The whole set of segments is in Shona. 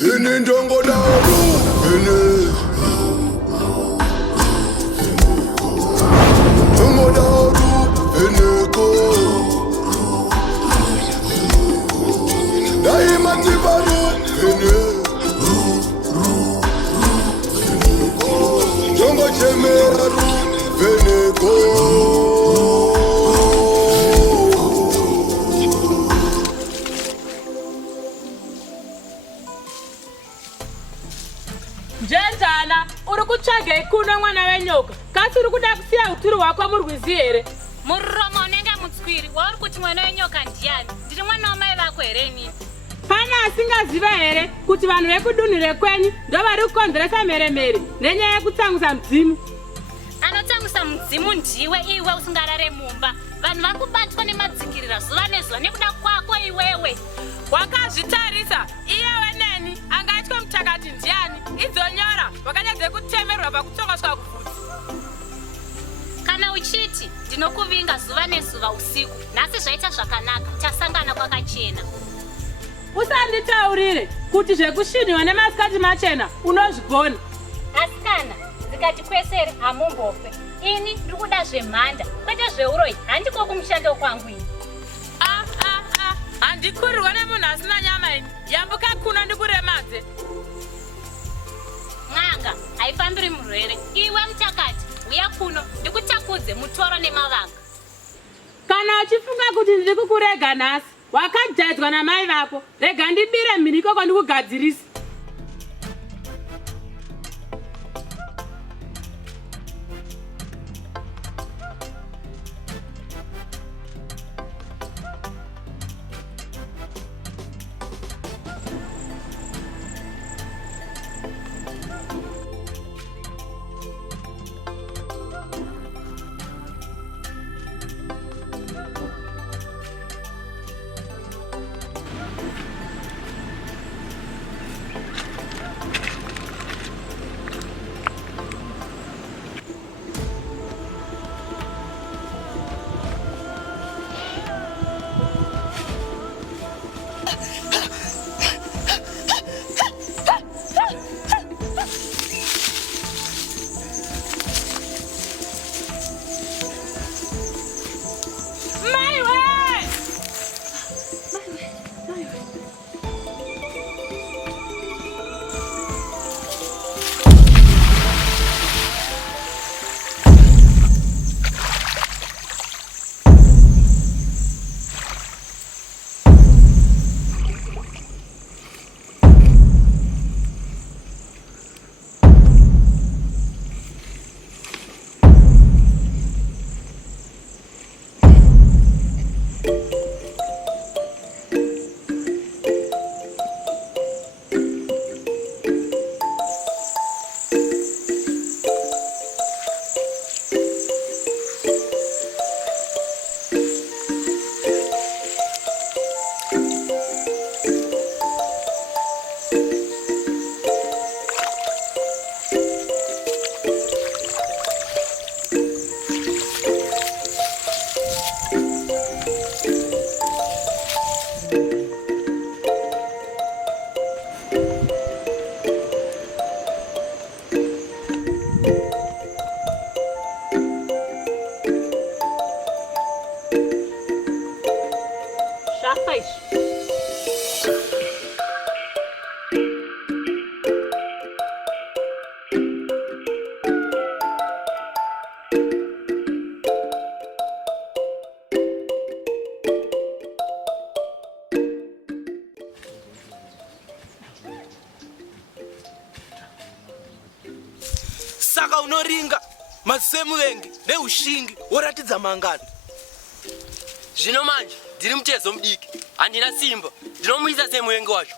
Ini ndongo daru, ini ndongo daru, Ruvheneko. Daima tibaru, ini ndongo chemera Ruvheneko. Jenzana, urukutsvaga ikuno mwana wenyoka. Kasi urikuda kusiya uturu wako murwizi here? Muromo unenge mutswiri, wauri kuti mwana wenyoka ndiani? Ndiri mwana wamai vako here inini? Pana asingaziva here kuti vanhu vekudunhu rekwenyu ndo vari kukonzeresa mheremhere nenyaya yekutsamwisa mudzimu. Anotsamwisa mudzimu ndiwe, iwe usingarare mumba. Vanhu vari kubatwa nemadzingirira zuva nezuva nekuda kwako iwewe. Wakazvitarisa iyewe neni angatye mutakati ndiani idzonyora wakanyadze kutemerwa pakutsongoswa kuvhudzi. Kana uchiti ndinokuvinga zuva nezuva usiku, nhasi zvaita zvakanaka, tasangana kwakachena. Usanditaurire kuti zvekushinyiwa nemasikati machena unozvigona. Asi kana ndikati kweseri hamumbofe, ini ndiri kuda zvemhanda kwete zveuroyi, handiko kumushando kwangu ini. Handikurirwa nemunhu asina nyama ini, yambuka kuno ndikuremadze. N'anga haifambiri murwere, iwe mutakati uya kuno ndikutakudze mutoro nemavanga. Kana uchifunga kuti ndiri kukurega nhasi, wakadhadzwa namai vako, rega ndibire mhiri ikoko ndikugadzirisa. Saka unoringa masemu vengi neushingi woratidza mangano. Zvino manje ndiri mutezo mudiki, handina simba, ndinomuisa semuvengi wacho.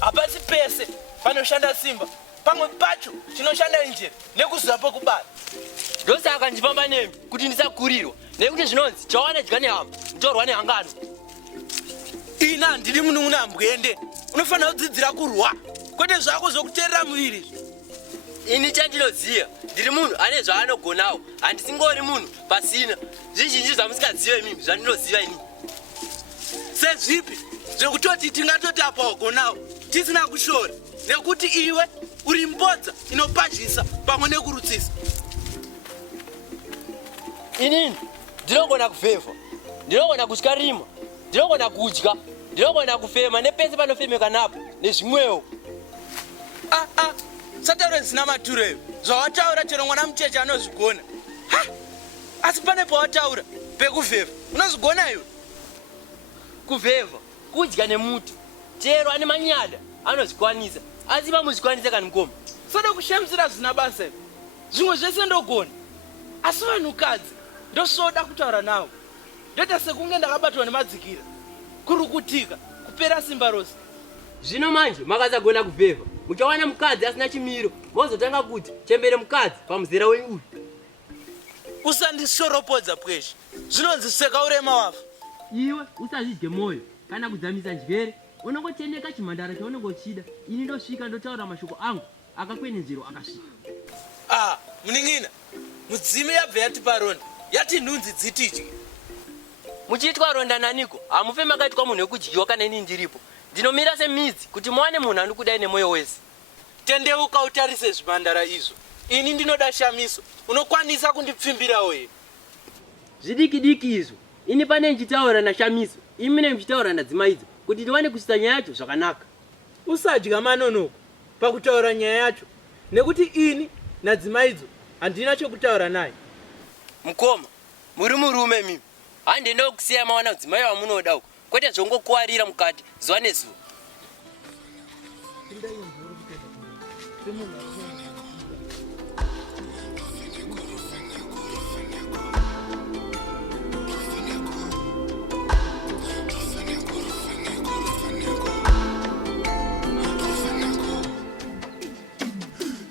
Hapasi pese panoshanda simba, pamwe pacho chinoshanda njere nekuziva pokubata. Ndosaka ndifamba nemi kuti ndisakurirwa, nekuti zvinonzi chawanadya nehama nditorwa nehangano. Ina ndiri munhu ambwende, unofanira kudzidzira kurwa, kwete zvako zvokuteerera muviri. Ini chandinoziva, ndiri munhu ane zvaanogonawo, handisingori munhu pasina. Zvizhinji zvamusikazive mimi zvandinoziva ini. Sezvipi? zvekutoti tingatotapa wagonawo tisina kushora nekuti iwe uri mbodza inopazhisa pamwe nekurutsisa. Inini ndinogona kuvhevha, ndinogona kutya rima, ndinogona kudya, ndinogona kufema nepese panofemeka napo nezvimwewo. Sataura zina matureyo zvawataura chero mwana mucheche anozvigona. Asi pane pawataura pekuvhevha unozvigona iwe. Kuvhevha kudya nemuti chero ane manyada anozvikwanisa, asi pamuzvikwanisa kana mukoma. Soda kushamisira zvina basa iwe. Zvimwe zvese ndogona, asi vanhukadzi ndosoda kutaura nawo. Ndoita sekunge ndakabatwa nemadzikira, kurukutika, kupera simba rose. Zvino manje makasagona kuvhevha, muchawana mukadzi asina chimiro, mozotanga kuti chembere mukadzi pamuzera weuyu. Usandishoropodza pweshe, zvinonzi seka urema wafa. Iwe usazvidye moyo kana kudzamisa njere, unongocheneka chimhandara chaunenge uchida. Ini ndosvika ndotaura mashoko angu akakwenenzverwa akasvika. Muning'ina, mudzime yabva yatipa ronda, yati nhunzi dzitidye. Muchiitwa ronda naniko, hamufe makaitwa munhu wekudyiwa kana ini ndiripo. Ndinomira semidzi kuti muwane munhu anokudai nemoyo wese. Tendeuka utarise zvimhandara izvo. Ini ndinoda shamiso, unokwanisa kundipfimbirawo here. Zvidiki-diki izvo, ini pane nchitaura nashamiso, imi nemuchitaura nadzimaidzo, kuti ndiwane kusita nyaya yacho zvakanaka. Usadya manonoko pakutaura nyaya yacho, nekuti ini nadzimaidzo handina chokutaura naye. Mukoma, muri murume mimi. Handenda kusiya mawana kudzimai wamunoda uko, kwete zvongokuwarira mukati zuva nezuva.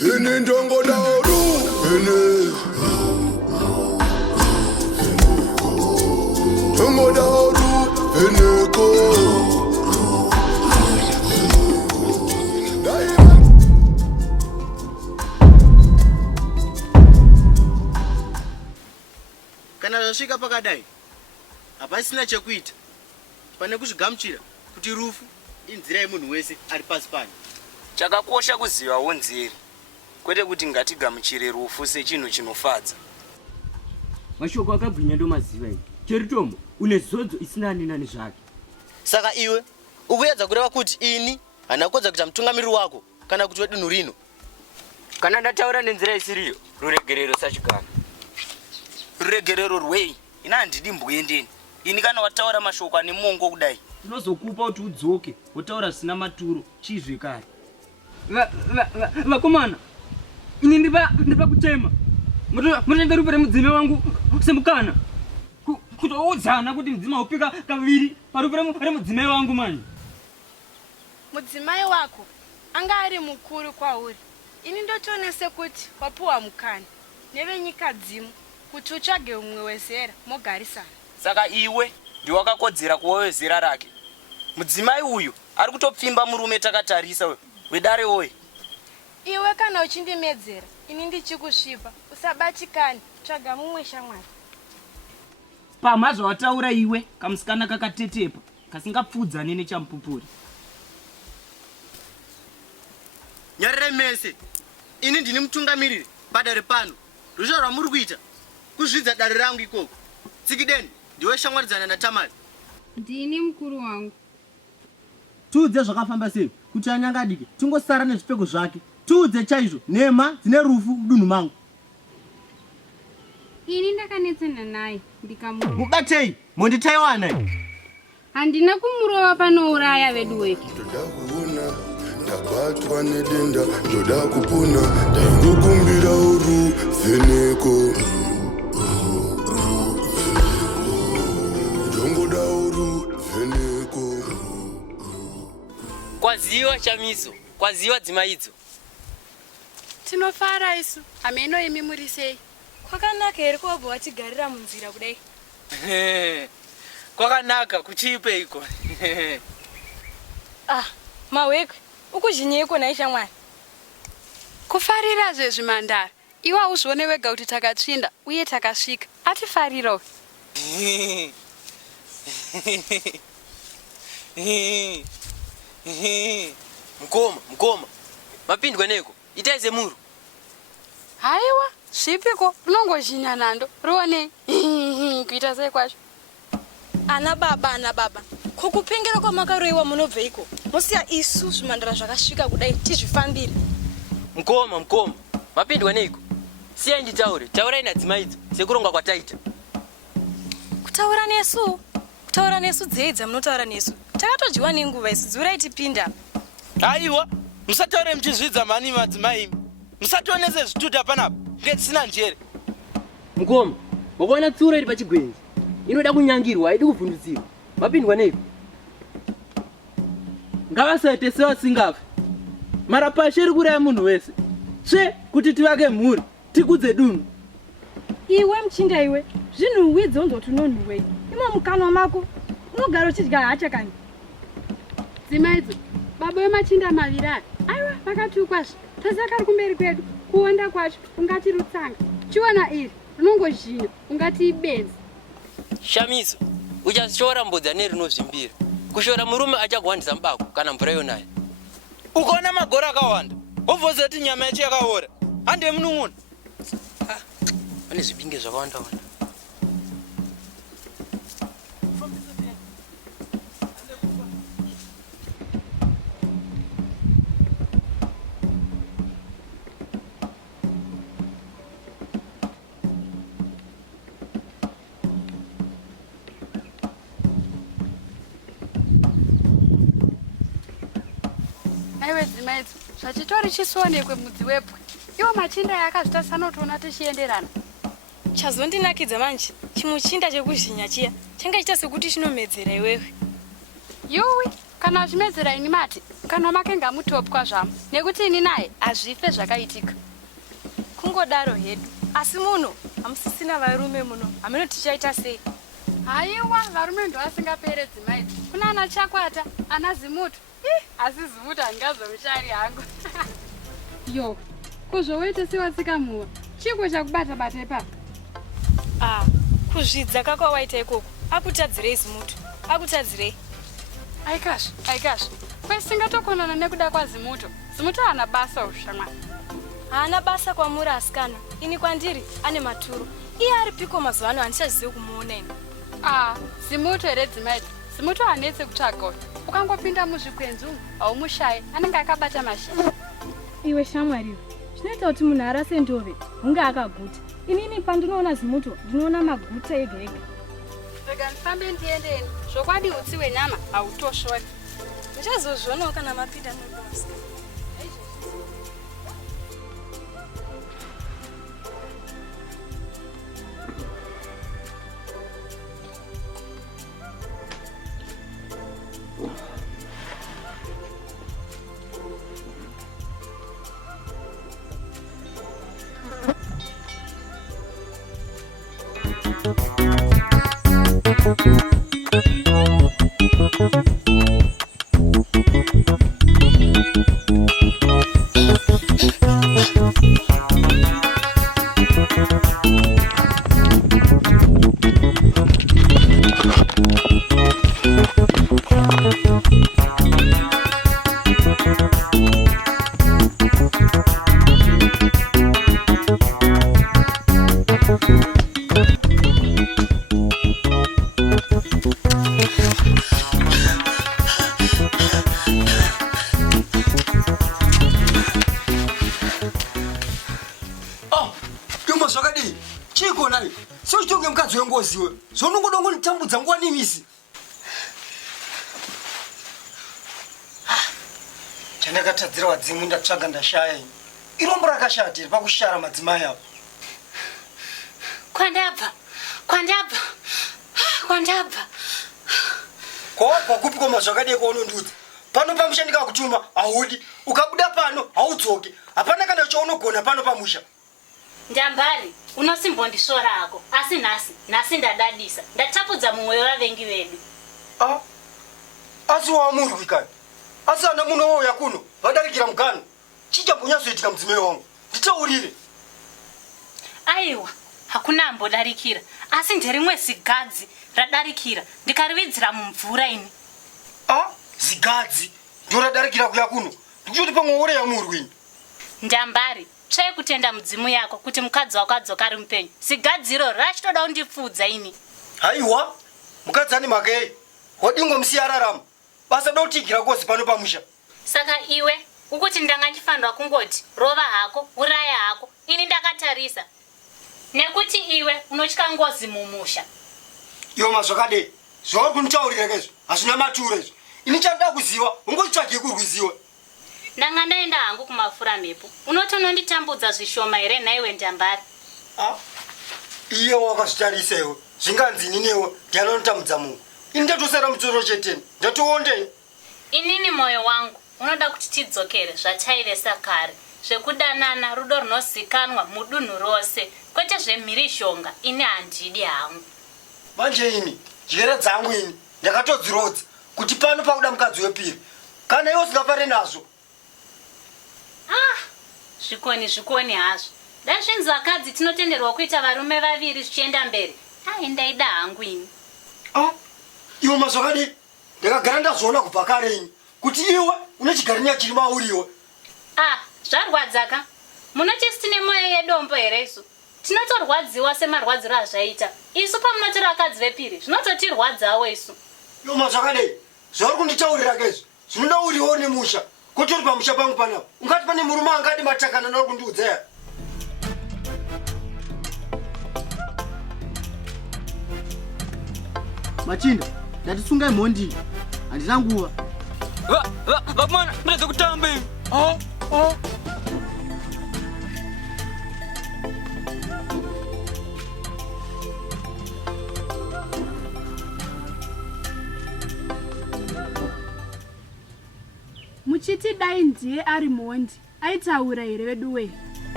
Ini ndongoda Ruvheneko, ndongoda Ruvheneko. Kana zvasvika pakadai, hapasina chekuita pane kuzvigamuchira kuti rufu inzira yemunhu wese ari pasi pano. Chakakosha kuzivawo nzira, kwete kuti ngatigamuchire rufu sechinhu chinofadza. Mashoko akagwinya ndomaziva ini. Cheritombo une zodzo isina ani nani zvake. Saka iwe ukuyedza kureva kuti ini handina kukodza kuita mutungamiriri wako kana kuti wedunhu rino. Kana ndataura nenzira isiriyo, ruregerero sachigana. Ruregerero rwei? Ina handidi mbuyendeni. Ini kana wataura mashoko ane mongo kudai, ndinozokupa kuti udzoke wotaura zvisina maturo chizvekare. Vakomana, ini ndiripa kutema. Munoenda rupe remudzime wangu semukana kutoudzana kuti mudzime upika kaviri parupe remudzime wangu manje. Mudzimai wako anga ari mukuru kwauri. Ini ndotonese kuti wapuwa mukana nevenyika dzimu kuti utsvage umwe wezera mogarisana. saka iwe ndiwakakodzera kuva wezera rake. Mudzimai uyu ari kutopfimba murume takatarisa wedare woye. Iwe kana uchindimedzera, ini ndichikusvipa, usabatikane, tsvaga mumwe shamwari. Pama zvawataura iwe kamusikana kakatetepa kasingapfudzane nechamupupuri. Nyarire mese, ini ndini mutungamiriri padare pano. Rusha rwamuri kuita kuzvidza dare rangu ikoko. Tsikideni ndiwe shamwaridzana naTamari. Ndini mukuru wangu. Tiudze zvakafamba sei kuti anyangadike tingosara nezvipfeko zvake. Tiudze chaizvo nhema dzine rufu mudunhu mangu. Ini ndakanetsana naye ndikamurova. Mubatei, monditaiwa naye. Handina kumurova panouraya vedu wedu. Ndoda kuona ndabatwa nedenda, ndoda kupona, ndaingokumbira Ruvheneko. Ndongoda Ruvheneko. Kwaziwa chamiso, kwaziwa dzimaidzo. Tinofara isu, hameno imi muri sei? Kwakanaka here kwabva wachigarira munzira kudai. Kwakanaka kuchiipeiko? Mawekwe, ukuzhinyeiko naishamwari? Kufarira zvezvimhandara. Iwa uzvione wega kuti takatsvinda uye takasvika. Atifarirawo. Mkoma. Mapindwa neko. Itaize muru. Haiwa, zvipiko unongozhinya nando ruone kuita sei kwacho. Ana baba kokupengera kwamakaroiwa munobveiko musiya isu zvimhandara zvakasvika kudai tizvifambire. Mkoma. Mapindwa neko. Siya nditaure. Taurai nadzimai idzo sekuronga kwataita. Kutaura nesu dzeidza munotaura nesu. Takatojiwa nenguva isu dziurai tipinda. Aiwa, musataure muchizvidza mani madzimai imi. Musationese zvituta panapa. Ngetisina njere. Mkoma. Wakaona tsuro iri pachigwenzi. Inoda kunyangirwa, haidi kuvhundutsirwa. Mapindwa neko. Ngavasaite sevasingafe. Mharapasha iri kuraya munhu wese. Kuti tivake mhuri, tikudze dunhu. Iwe mchinda iwe, zvinhu widzo nzoti unonhuwei. Imo mukanwa mako, unogara uchidya hacha kani. Dzimaidzo, baba wemachinda maviri aya, aiwa vakatukazve. Tasaka ari kumberi kwedu, kuonda kwacho, ungati rutsanga. Chiona iri, rinongozhina, ungati ibenzi. Shamiso, uchashora mbodza nerinozvimbira. Kushora murume achagwandisa mbako kana mvura yonayo. Ukaona magora akawanda, wobvunza kuti nyama yacho yakaora. Hande munun'una. Pane zvibinge zvakawanda. Aiwe dzimaidzo, zvachitori chisionekwe mudzi wepwe. Iwo machinda yakazvitarisa notoona tichienderana. Chazondinakidza manje, chimuchinda chekuzhinya chiya, changa chiita sekuti chinomedzera iwewe. Yuwi, kana uchimedzera ini mati, kanwa make ngamutopwa zvamo, nekuti ini naye hazvife zvakaitika. Kungodaro hedu, asi muno hamusisina varume muno, hamino tichaita sei? Haiwa, varume ndo asingapere dzimaidzo. Kuna ana Chakwata, ana Zimutu. Asi Zimutu hangazomushari hangu. Yo, kuzvowoita sewatsikamuwa, chiko chakubata-bata ipapo. Kuzvidza kakwawaita ikoko, akutadzirei Zimutu, akutadzirei? Aikazve, kwesingatokonana nekuda kwaZimutu. Zimutu haana basa ushamwari. Haana basa kwamuri asikana, ini kwandiri ane maturo. Iye aripiko mazuva ano handichazivi kumuona ini. Zimutu here dzimaidzo, Zimutu hanetse kutsvagawo. Ukangopinda muzvikwenzi umu, haumushayi, anenge akabata mashizha. Iwe shamwariwe, zvinoita kuti munhu arase ndove, hunge akaguta. Inini pandinoona Zimutu, ndinoona maguta ega ega. Rega ndifambe ndiendeni, zvokwadi utsi hwenyama hautoshori. Ndichazozvionawo kana mapinda mubasa. Zvakadii? Chiko nayo. Sochitonge mukadzi wengoziwe. Zvonongodongo nitambudza nguwa nimisi. Chandakatadzira wadzimu ndatsvaga ndashaya. Irombo rakashatira pakushara madzimai apo. Kwandabva. Kwawabva kupi koma zvakadii kwaunondudza? Pano pamusha ndikakutuma haudi. Ukabuda pano haudzoki. Hapana kana chaunogona pano pamusha. Ndambari, unosimbondishora ako. Asi nhasi ndadadisa. Ndatapudza mumwe wevavengi vedu. Asi wamurwi kani. Asi ana muno wauya kuno vadarikira mugano. Chichambonyatsoitika mudzimai wangu. Nditaurire. Aiwa, hakuna ambodarikira. Asi nderimwe zigadzi radarikira. Ndikarividzira mumvura ini. zigadzi ndoradarikira kuya kuno ndikuti pamwe ureya murwini Ndambari, tsvai kutenda mudzimu yako kuti mukadzi wako adzoka ari mupenyu. Sigadziro rachitoda kundipfudza ini. Haiwa, mukadzi ane mhaka yei? Wadingo musiya ararama. Basa dotigira kosi pano pamusha. Saka iwe, ukuti ndanga ndifanirwa kungoti rova hako, uraya hako, ini ndakatarisa. Nekuti iwe unotya ngozi mumusha. Iwo zvakadei. Zvauri kunitaurira kezvo, hazvina maturo izvo. Ini chandoda kuziva, ungotsvage kurwiziwa. Ndanga ndaenda hangu kumafura mhepo. Unoti unonditambudza zvishoma here nhaiwe Ndambari? Iye wakazvitarisa iwe. Zvinganzi newe ndianonotambudza munhu. Ini ndatosara mutsoro cheteni. Ndatoondei. Inini moyo wangu unoda kuti tidzokere zvataivesa kare. Zvekudanana rudo runozikanwa mudunhu rose. Kwete zvemhirishonga ini handidi hangu. Manje ini, njere dzangu ini, ndakatodzirodza kuti pano pakuda mukadzi wepiri. Kana iwe usingafare nazvo. Zvikoni hazvo. Dazvinzi vakadzi tinotenderwa kuita varume vaviri zvichienda mberi. Ndaida hangu ini. Iwe mazvakadei? Ndakagara ndazviona kubva kare ini kuti iwe une chigarinya chiri mauriwe. Zvarwadzaka. Munoti tine moyo yedombo here isu? Tinotorwadziwa semarwadziro azvaita. Isu pamunotora vakadzi vepiri, zvinototirwadzawo isu. Iwe mazvakadei? Zvauri kunditaurira kezvo, zvinoda uriwo nemusha. Kuti uri pamusha pangu panapa, ungati pane murume angadi matakana nauri kundiudza here? Machinda, ndatisungai mhondi. Handina nguva. Vakomana, mureze kutamba imi. Muchiti dai ndiye ari mhondi, aitaura here vedu wei?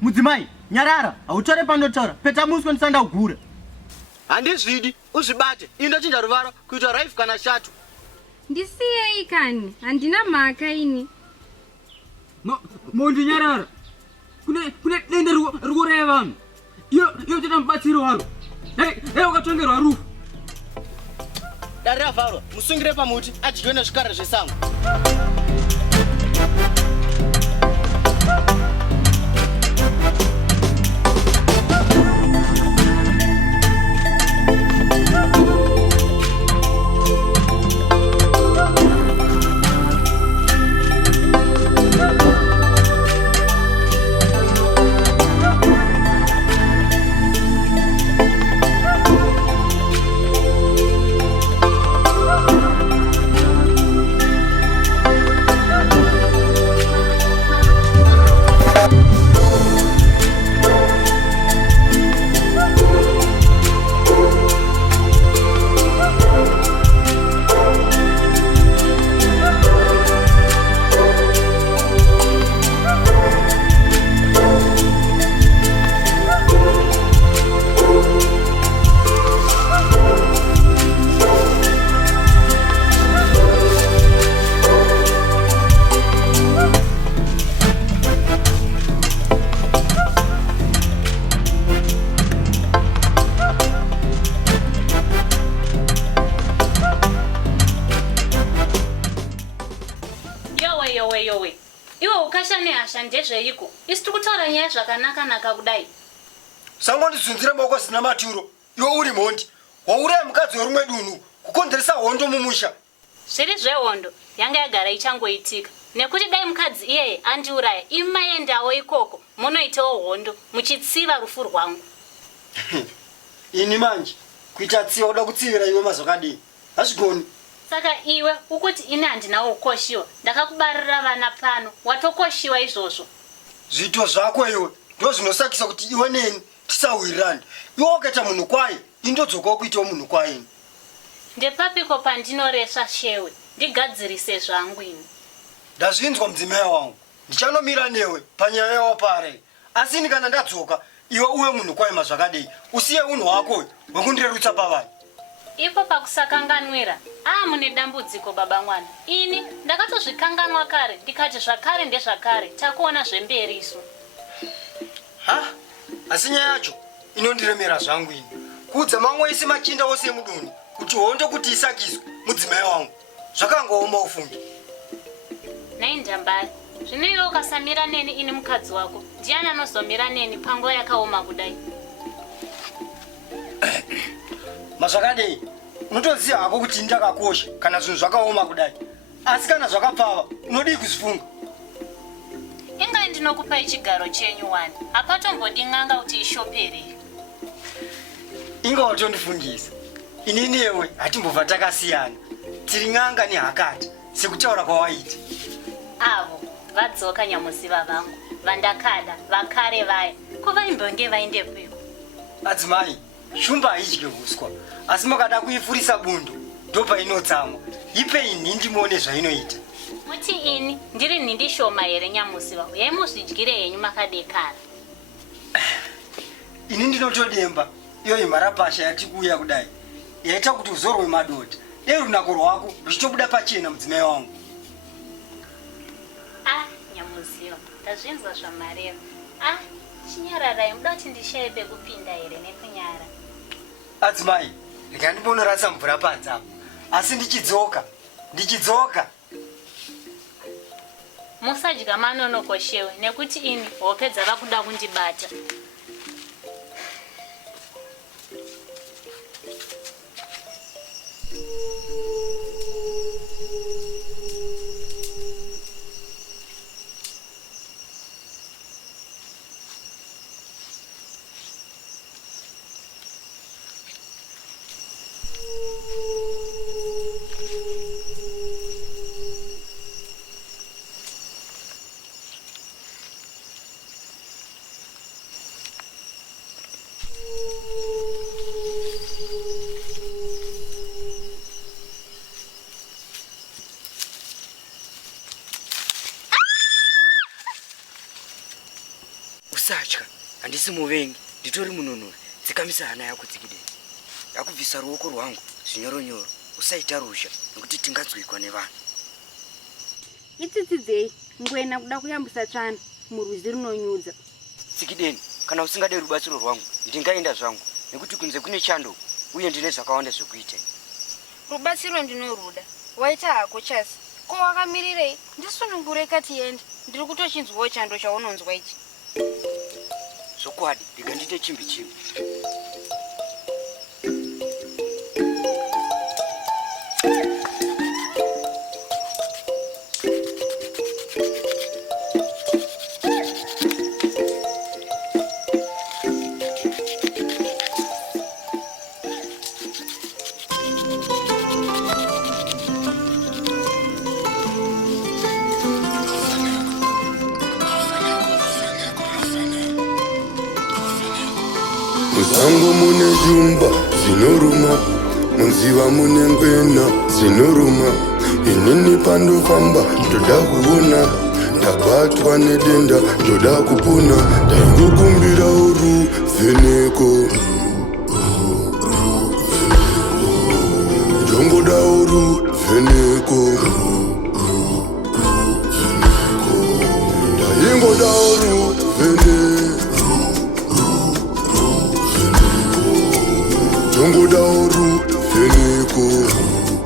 Mudzimai, nyarara, hautore pandotaura, petamuswe ndisanda kugura. Handizvidi, uzvibate, indochinja ruvara kuita raifu kana shatu. Ndisiyei kani, handina mhaka ini. Mondi nyarara, kune dende rukureva vanhu. Iyo teta mubatsiri waro. Hei, wakatongerwa rufu. Dare ravharwa, musungire pamuti, adyiwe nezvikara zvesango. Ndezveiko? Isi tikutaura nyaya zvakanaka kudai. Sangondizunzira maoko sina maturo. Iwe uri mhondi. Wauraya mukadzi werumwe dunhu kukonzeresa hondo mumusha. Zviri zvehondo yanga yagara ichangoitika. Nekuti dai mukadzi iyeye andiuraya, imaendawo ikoko munoitawo hondo muchitsiva rufu rwangu. Ini manje kuita tsiva uda kutsivira iwe mazvakadini. Hazvigoni. Saka iwe ukuti ini handinawo kukoshiwa. Ndakakubarira vana pano, watokoshiwa izvozvo. Zvito zvako iwe ndo zvinosakisa kuti iwe neni tisawirirane. Iwe wakaita munhu kwaye, indodzokawo kuitawo munhu kwaye. Ndepapiko pandinoresva shewe, ndigadzirise zvangu ini. Ndazvinzwa mudzimai wangu. Ndichanomira newe panyaya yawapare. Asi ini kana ndadzoka, iwe uwe munhu kwaima zvakadei usiye unhu wako wekundirerutsa pavanhu. Ipo pakusakanganwira mune dambudziko baba mwana. Ini ndakatozvikanganwa kare ndikati zvakare ndezvakare takuona zvemberi isu. Asi nyaya yacho inondiremera zvangu ini kuudza mamwe isi machinda ose emuduni kuti hondo kuti isakiswe mudzimai wangu zvakangooma ufungi. Nei ndambari zvino iwe ukasamira neni ini mukadzi wako ndiani anozomira neni panguva yakaoma kudai? Mazvakadei unotoziva hako kuti ndakakosha kana zvinhu zvakaoma kudai, asi kana zvakapfava unodii kuzvifunga? Ingai ndinokupai chigaro chenyu wani hapatombodi n'anga kuti ishopere. Inga watondifungisa ini newe hatimbobva takasiyana, tiri n'anga nehakati sekutaura kwawaita. Avo vadzoka nyamuziva vangu vandakada vakare vaya kovaimbonge vaindepiko. Adzimai shumba haidye uswa, asi makada kuifurisa bundo ndopainotsamwa. Ipei nhindi muone zvainoita. Muti ini ndiri nhindi shoma here nyamuziva yaimuzvidyire henyu makadekara. Ini ndinotodemba iyo Mharapasha yatikuuya kudai yaita kuti uzorwe madota dei runako rwako ruchitobuda pachena mudzimai wangu. Nyamuziva ndazvinzwa zvamareva. Chinyararai muda kuti ndishaye pekupinda here nekunyara. Adzimai ndikandimbonorasa mvura panza asi ndichidzoka. Musadya manonokoshewe nekuti ini hope dzava kuda kundibata. Usatya handisi muvengi nditori mununuri dzikamisa hana yako dzikideni ndakubvisa ruoko rwangu zvinyoronyoro usaita rusha nekuti tinganzwikwa nevanhu. Itsitsidzei ngwena kuda kuyambusa tsvana murwizi runonyudza. Tsikideni kana usingade rubatsiro rwangu ndingaenda zvangu nekuti kunze kune chando uye ndine zvakawanda zvekuita. Rubatsiro ndinoruda waita hako chasi ko wakamirirei ndisunungure tiende ndiri kutochinzwawo chando chaunonzwa ichi. Zokwadi ndikandite chimbi. Musango mune jumba zinoruma, munziva mune ngwena zinoruma. Inini pandofamba ndoda kuona, ndabatwa nedenda ndoda kupona. Ndaingokumbira Ruvheneko, ndongoda Ruvheneko, ndaingoda Ruvheneko. Don't go down, Ruvheneko.